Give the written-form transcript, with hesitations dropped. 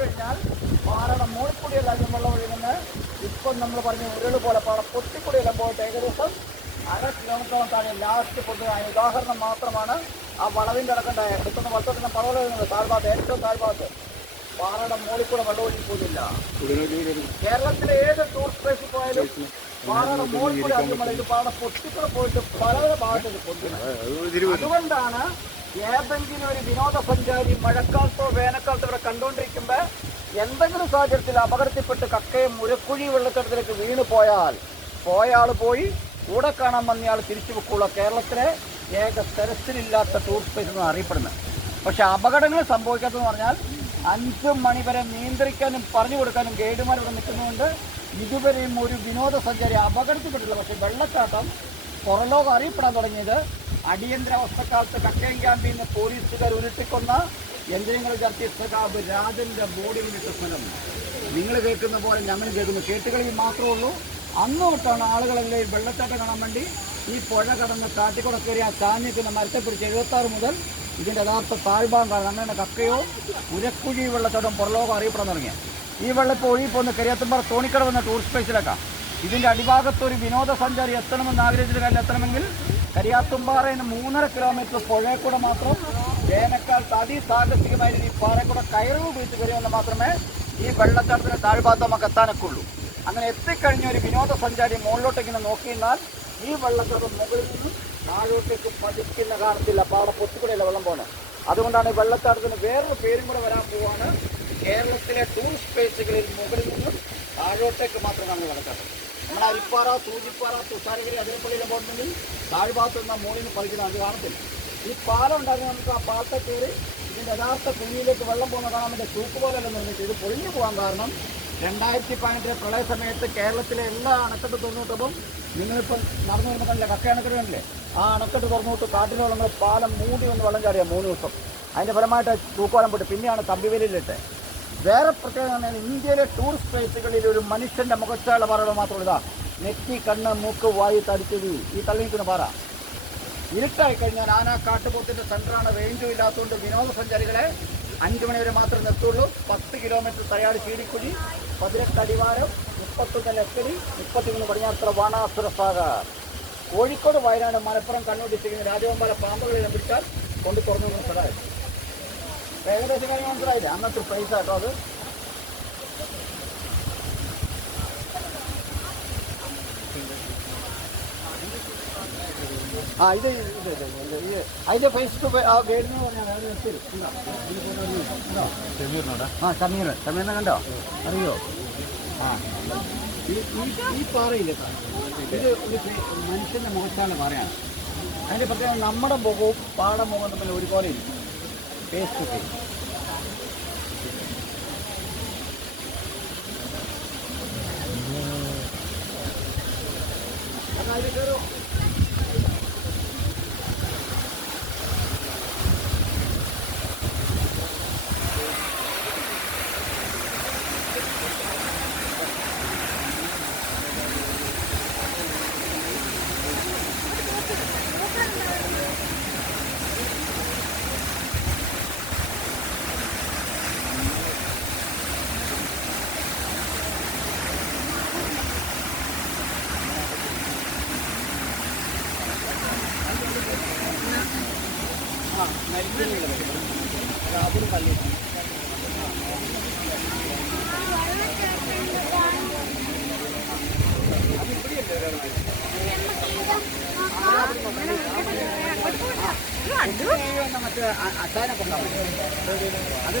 കഴിഞ്ഞാൽ പാറയുടെ മുകളിൽക്കൂടിയെല്ലാം വെള്ളം ഒഴുകുന്നത് ഇപ്പം നമ്മൾ പറഞ്ഞ ഉരുള് പോലെ പാട പൊട്ടിക്കൂടിയെല്ലാം പോയിട്ട് ഏകദേശം 1/2 കിലോമീറ്ററോളം താഴെ ലാസ്റ്റ് പൊട്ടുക. അതിന് ഉദാഹരണം മാത്രമാണ് ആ വളവിൻ്റെ അടക്കണ്ട എടുക്കുന്ന വലത്തോട്ട് പടവല വരുന്നത് താഴ്ഭാഗത്ത്, ഏറ്റവും താഴ്ഭാഗത്ത് പാറയുടെ മുകളിൽ കൂടെ വെള്ളം ഒഴുകി പോകുന്നില്ല. കേരളത്തിലെ ഏത് ടൂറിസ്റ്റ് പ്ലേസിൽ പോയാലും പാറയുടെ മുകളിൽ കൂടെ ആദ്യം ഇത് പാറ പൊട്ടിക്കൂടെ പോയിട്ട് പല ഭാഗത്തേക്ക് പൊട്ടുന്നത്. അതുകൊണ്ടാണ് ഏതെങ്കിലും ഒരു വിനോദസഞ്ചാരി മഴക്കാലത്തോ വേനൽക്കാലത്തോ ഇവിടെ കണ്ടുകൊണ്ടിരിക്കുമ്പോൾ എന്തെങ്കിലും സാഹചര്യത്തിൽ അപകടത്തിൽപ്പെട്ട് കക്കയും മുരക്കുഴി വെള്ളക്കെട്ടിലേക്ക് വീണ് പോയാൽ പോയി കൂടെ കാണാൻ വന്നയാൾ തിരിച്ചു വെക്കുള്ള കേരളത്തിലെ ഏക തെരച്ചിലില്ലാത്ത ടൂറിസ്റ്റ് പ്ലേസ് എന്ന് അറിയപ്പെടുന്നത്. പക്ഷെ അപകടങ്ങൾ സംഭവിക്കാത്തതെന്ന് പറഞ്ഞാൽ 5 മണി വരെ നിയന്ത്രിക്കാനും പറഞ്ഞു കൊടുക്കാനും ഗൈഡുമാർ ഇവിടെ നിൽക്കുന്നതുകൊണ്ട് ഇതുവരെയും ഒരു വിനോദസഞ്ചാരി അപകടത്തിൽപ്പെട്ടില്ല. പക്ഷേ വെള്ളച്ചാട്ടം പുറലോകം അറിയപ്പെടാൻ തുടങ്ങിയത് അടിയന്തരാവസ്ഥക്കാലത്ത് കക്കയം ക്യാമ്പിൽ നിന്ന് പോലീസുകാർ ഉരുട്ടിക്കൊന്ന യന്ത്രങ്ങൾ ചർച്ച സഖാബ് രാജൻ്റെ ബോഡിയിൽ വിട്ട സ്ഥലം നിങ്ങൾ കേൾക്കുന്ന പോലെ ഞങ്ങൾ കേൾക്കുന്നു. കേട്ടുകളിൽ മാത്രമേ ഉള്ളൂ. അന്ന് തൊട്ടാണ് ആളുകളെല്ലാം വെള്ളച്ചാട്ടം കാണാൻ വേണ്ടി ഈ പുഴ കടന്ന് കാട്ടിക്കൂടെ കയറി ആ ചാഞ്ഞിക്കുന്ന മരത്തെ പിടിച്ച് 76 മുതൽ ഇതിൻ്റെ യഥാർത്ഥ താഴ്ഭാഗം കാണാൻ അങ്ങനെ കക്കയോ ഉരക്കുഴി വെള്ളച്ചാട്ടം പുറലോകം അറിയപ്പെടാൻ തുടങ്ങിയ ഈ വെള്ളം ഇപ്പോൾ ഒഴുകിപ്പോകുന്ന കരിയാത്തുംപാറ തോണിക്കട വന്ന ടൂറിസ്റ്റ് പ്ലേസിലേക്കാം. ഇതിൻ്റെ അടിഭാഗത്ത് ഒരു വിനോദസഞ്ചാരി എത്തണമെന്ന് ആഗ്രഹിച്ചിട്ട് കാര്യം എത്തണമെങ്കിൽ കരിയാത്തുംപാറയിൽ 3.5 കിലോമീറ്റർ പുഴയിൽ കൂടെ മാത്രം വേനൽക്കാലത്ത് അതിസാഹസികമായിട്ട് ഈ പാറക്കൂടെ കയറുവ് ഉപയോഗിച്ച് കയറിയെന്ന് മാത്രമേ ഈ വെള്ളച്ചാട്ടത്തിന് താഴ്ഭാഗത്ത് നമുക്ക് എത്താനൊക്കെ ഉള്ളൂ. അങ്ങനെ എത്തിക്കഴിഞ്ഞ ഒരു വിനോദസഞ്ചാരി മുകളിലോട്ടേക്ക് നോക്കിയിരുന്നാൽ ഈ വെള്ളച്ചാട്ടം മുകളിൽ നിന്നും താഴോട്ടേക്ക് പതിക്കുന്ന കാണത്തില്ല. പാടെ പൊത്തിക്കൂടെയല്ല വെള്ളം പോകുന്നത്. അതുകൊണ്ടാണ് ഈ വെള്ളച്ചാട്ടത്തിന് വേറൊരു പേരും കൂടെ വരാൻ പോവാണ്. കേരളത്തിലെ ടൂറിസ്റ്റ് പ്ലേസുകളിൽ മുകളിൽ നിന്നും താഴോട്ടേക്ക് മാത്രം കാണുന്ന വെള്ളച്ചാട്ടം. നമ്മുടെ അരിപ്പാറ, സൂചിപ്പാറ, തുഷാരഗിരി, അതിരപ്പള്ളിയിലെ പോകുന്നെങ്കിൽ താഴ്ഭാഗത്ത് നിന്ന് മുകളിൽ നിന്ന് പറിക്കുന്നത് അത് കാണത്തില്ല. ഈ പാലം ഉണ്ടാക്കി നമുക്ക് ആ പാലത്തെ കയറി ഇതിൻ്റെ യഥാർത്ഥ കുഴിയിലേക്ക് വെള്ളം പോകുന്ന കാണാൻ വേണ്ടി തൂക്ക് പോലെയല്ല നിർമ്മിച്ചത്. ഇത് പൊളിഞ്ഞു പോകാൻ കാരണം 2018 പ്രളയ സമയത്ത് കേരളത്തിലെ എല്ലാ അണക്കെട്ട് തുറന്നുവിട്ടപ്പം നിങ്ങളിപ്പോൾ നടന്നു വരുന്ന കണ്ടില്ല കക്ക അണക്കെട്ട് കണ്ടില്ലേ, ആ അണക്കെട്ട് തുറന്നുവിട്ട് കാട്ടിലെ വെള്ളങ്ങൾ പാലം മൂടി ഒന്ന് വെള്ളം ചാടിയാൽ 3 ദിവസം. അതിൻ്റെ ഫലമായിട്ട് തൂക്കുവാലം പോയിട്ട് പിന്നെയാണ് കമ്പിവേലിയിലിട്ട്. വേറെ പ്രത്യേകത പറഞ്ഞാൽ ഇന്ത്യയിലെ ടൂറിസ്റ്റ് പ്ലേസുകളിൽ ഒരു മനുഷ്യൻ്റെ മുഖച്ചാള പാറകൾ മാത്രമല്ല. ഇതാ നെറ്റി, കണ്ണ്, മൂക്ക്, വായു, തടിച്ചെവി ഈ തള്ളി നിൽക്കുന്ന പാറ. ഇരുട്ടായി കഴിഞ്ഞാൽ ആന കാട്ടുപോത്തിൻ്റെ സെൻ്ററാണ്. റേഞ്ചും ഇല്ലാത്തതുകൊണ്ട് വിനോദസഞ്ചാരികളെ 5 മണി വരെ മാത്രമേ നിർത്തുള്ളൂ. 10 കിലോമീറ്റർ തയ്യാട് ചീടിക്കുഴി, 18 അടിവാരം, 31 ലക്കടി, 33 പടിഞ്ഞാറത്തറ ബാണാസുര സാഗർ. കോഴിക്കോട്, വയനാട്, മലപ്പുറം, കണ്ണൂർ ഡിസ്ട്രിക്റ്റിന് രാജവമ്പാല പാമ്പുകളിലും പിടിച്ചാൽ കൊണ്ട് തുറന്നു സ്ഥലമായിരുന്നു. ഏകദേശം കാര്യം മനസ്സിലായില്ലേ? അന്നത്തെ പൈസ കേട്ടോ അത്. ആ ഇത് അതിൻ്റെ ഫേസ്ബുക്ക് ഗൈഡിന് പറഞ്ഞാൽ ഷമീറിനെ കണ്ടോ? അറിയോ? ആ ഈ പാറയില്ലേ, ഇത് ഒരു മനുഷ്യൻ്റെ മുഖത്താണ് പാറയാണ്. അതിൻ്റെ പ്രത്യേകം നമ്മുടെ മുഖവും പാട മുഖം തമ്മിൽ ഒരുപോലെ ഇരിക്കും. ഫേസ്ബുക്കിൽ അതായത് കയറോ. അതിന് പള്ളി മറ്റേ അച്ചാനൊക്കെ ഉണ്ടാവും. അത്